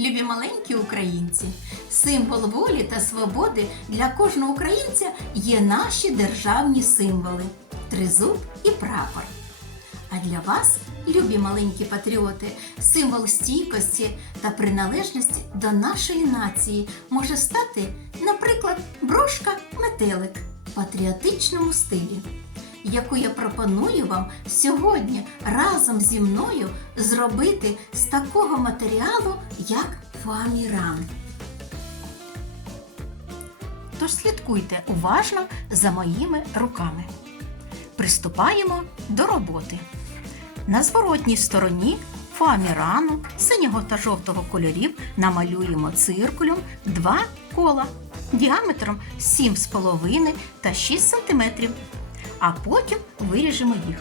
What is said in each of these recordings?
любі маленькі українці. Символ волі та свободи для кожного українця є наші державні символи тризуб і прапор. А для вас, любі маленькі патріоти, символ стійкості та приналежності до нашої нації може стати, наприклад, брошка метелик в патріотичному стилі, яку я пропоную вам сьогодні разом зі мною зробити з такого матеріалу, як фоаміран. Тож слідкуйте уважно за моїми руками. Приступаємо до роботи. На зворотній стороні фоамірану синього та жовтого кольорів намалюємо циркулем два кола діаметром 7,5 та 6 см, а потім виріжемо їх.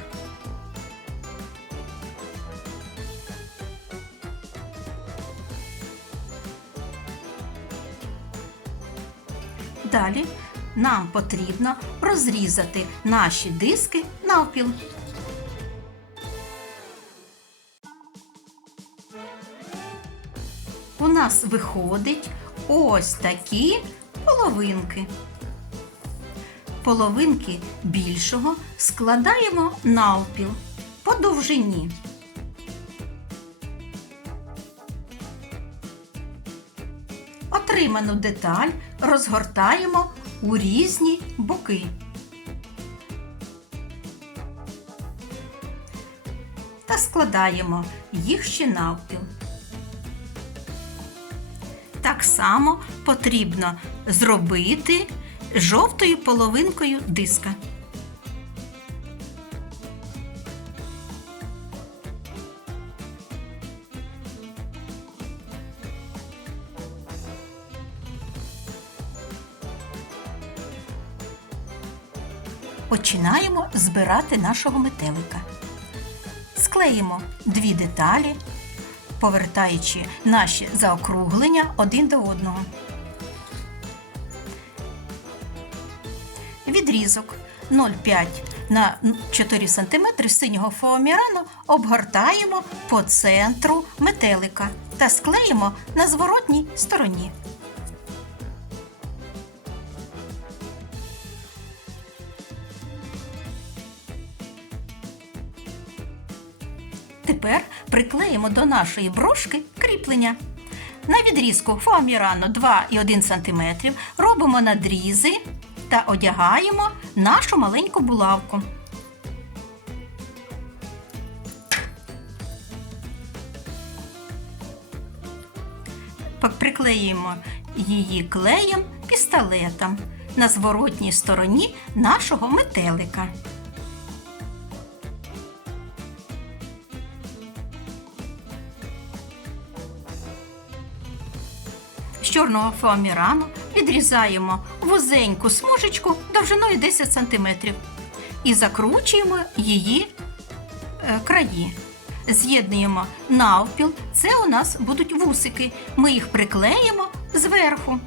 Далі нам потрібно розрізати наші диски навпіл. У нас виходить ось такі половинки. Половинки більшого складаємо навпіл по довжині. Отриману деталь розгортаємо у різні боки. Та складаємо їх ще навпіл. Так само потрібно зробити жовтою половинкою диска. Починаємо збирати нашого метелика. Склеїмо дві деталі, повертаючи наші заокруглення один до одного. Відрізок 0,5 на 4 см синього фоамірану обгортаємо по центру метелика та склеїмо на зворотній стороні. Тепер приклеїмо до нашої брошки кріплення. На відрізку фоамірану 2,1 см робимо надрізи та одягаємо нашу маленьку булавку. Приклеїмо її клеєм пістолетом на зворотній стороні нашого метелика. З чорного фоамірану відрізаємо вузеньку смужечку довжиною 10 см і закручуємо її е, краї. З'єднуємо навпіл, це у нас будуть вусики. Ми їх приклеїмо зверху.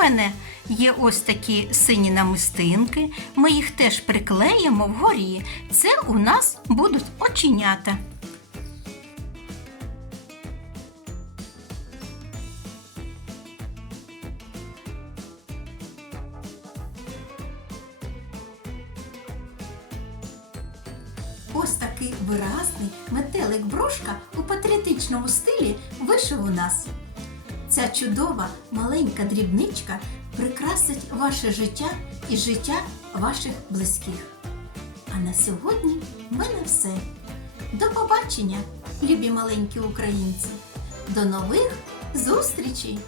Мене є ось такі сині намистинки. Ми їх теж приклеїмо вгорі. Це у нас будуть оченята. Ось такий виразний метелик брошка у патріотичному стилі вийшов у нас. Ця чудова маленька дрібничка прикрасить ваше життя і життя ваших близьких. А на сьогодні в мене все. До побачення, любі маленькі українці! До нових зустрічей!